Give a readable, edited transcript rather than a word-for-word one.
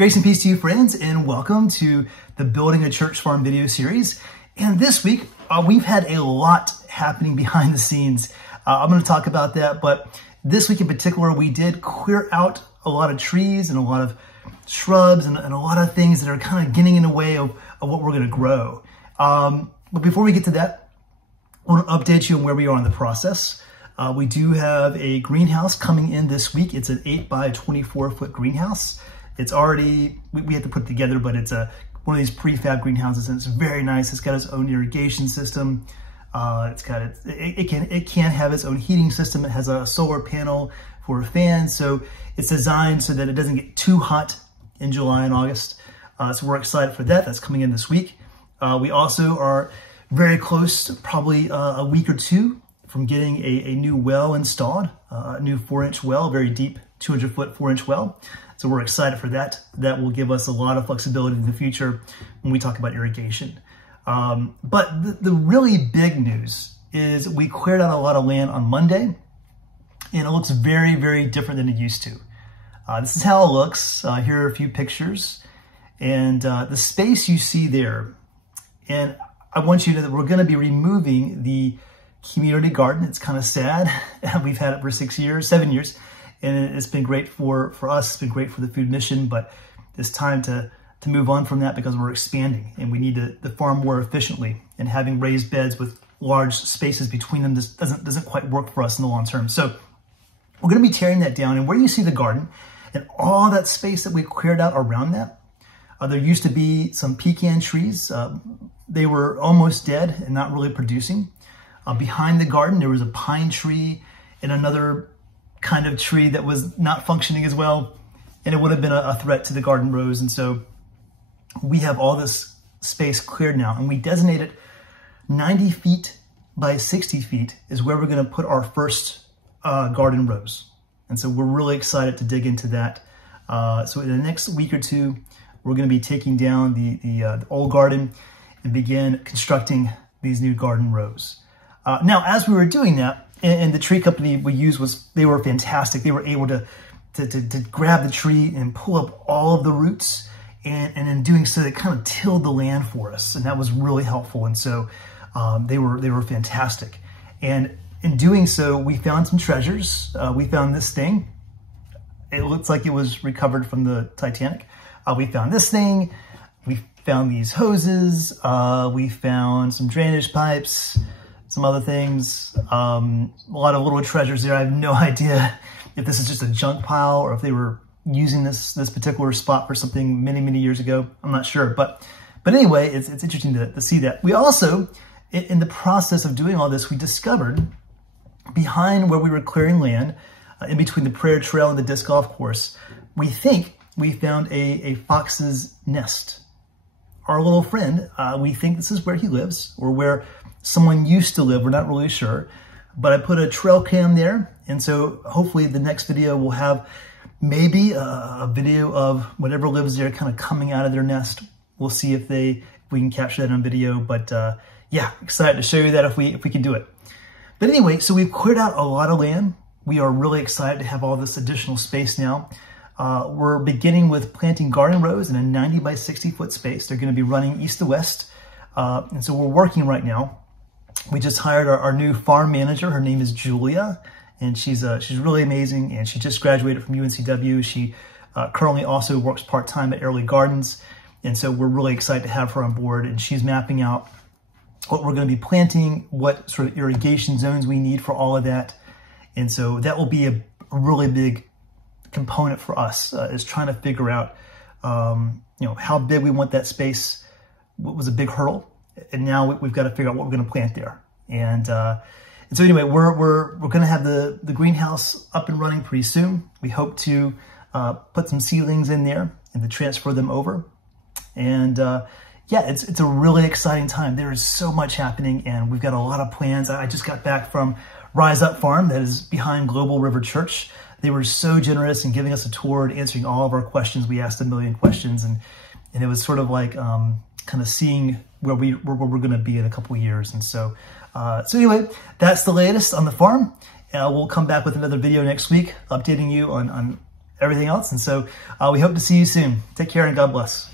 Grace and peace to you, friends, and welcome to the Building a Church Farm video series. And this week, we've had a lot happening behind the scenes. I'm going to talk about that, but this week in particular, we did clear out a lot of trees and a lot of shrubs and a lot of things that are kind of getting in the way of what we're going to grow. But before we get to that, I want to update you on where we are in the process. We do have a greenhouse coming in this week. It's an 8 by 24 foot greenhouse. It's already, we had to put it together, but it's one of these prefab greenhouses, and it's very nice. It's got its own irrigation system. It can have its own heating system. It has a solar panel for a fan. So it's designed so that it doesn't get too hot in July and August. So we're excited for that. That's coming in this week. We also are very close, probably a week or two from getting a new well installed, a new 4-inch well, very deep, 200-foot 4-inch well. So we're excited for that. That will give us a lot of flexibility in the future when we talk about irrigation. But the really big news is we cleared out a lot of land on Monday, and it looks very, very different than it used to. This is how it looks. Here are a few pictures. And the space you see there, and I want you to know that we're going to be removing the community garden. It's kind of sad. We've had it for 7 years. And it's been great for us. It's been great for the food mission, but it's time to move on from that because we're expanding and we need to farm more efficiently. And having raised beds with large spaces between them just doesn't quite work for us in the long term. So we're going to be tearing that down. And where you see the garden and all that space that we cleared out around that, there used to be some pecan trees. They were almost dead and not really producing. Behind the garden, there was a pine tree and another kind of tree that was not functioning as well, and it would have been a threat to the garden rows. And so we have all this space cleared now, and we designated 90 feet by 60 feet is where we're going to put our first garden rows. And so we're really excited to dig into that. So in the next week or two, we're going to be taking down the old garden and begin constructing these new garden rows. Now, as we were doing that, and the tree company we used they were fantastic. They were able to grab the tree and pull up all of the roots, and in doing so, they kind of tilled the land for us, and that was really helpful. And so they were fantastic. And in doing so, we found some treasures. We found this thing. It looks like it was recovered from the Titanic. We found this thing. We found these hoses. We found some drainage pipes. Some other things, a lot of little treasures there. I have no idea if this is just a junk pile or if they were using this particular spot for something many, many years ago. I'm not sure, but anyway, it's interesting to see that. We also, in the process of doing all this, we discovered behind where we were clearing land, in between the prayer trail and the disc golf course, we think we found a fox's nest. Our little friend, we think this is where he lives or where someone used to live. We're not really sure, but I put a trail cam there. And so hopefully the next video will have maybe a video of whatever lives there kind of coming out of their nest. We'll see if we can capture that on video, but yeah, excited to show you that if we can do it. But anyway, so we've cleared out a lot of land. We are really excited to have all this additional space now. We're beginning with planting garden rows in a 90 by 60 foot space. They're going to be running east to west. And so we're working right now. We just hired our new farm manager. Her name is Julia, and she's really amazing. And she just graduated from UNCW. She currently also works part-time at Airlie Gardens. And so we're really excited to have her on board. And she's mapping out what we're going to be planting, what sort of irrigation zones we need for all of that. And so that will be a really big component for us, is trying to figure out, how big we want that space. What was a big hurdle. And now we've got to figure out what we're going to plant there. And so anyway, we're going to have the greenhouse up and running pretty soon. We hope to put some seedlings in there and to transfer them over. And yeah, it's a really exciting time. There is so much happening, and we've got a lot of plans. I just got back from Rise Up Farm, that is behind Global River Church. They were so generous in giving us a tour and answering all of our questions. We asked a million questions, and it was sort of like kind of seeing where we're going to be in a couple of years. And so anyway, that's the latest on the farm. We'll come back with another video next week, updating you on everything else. And so we hope to see you soon. Take care and God bless.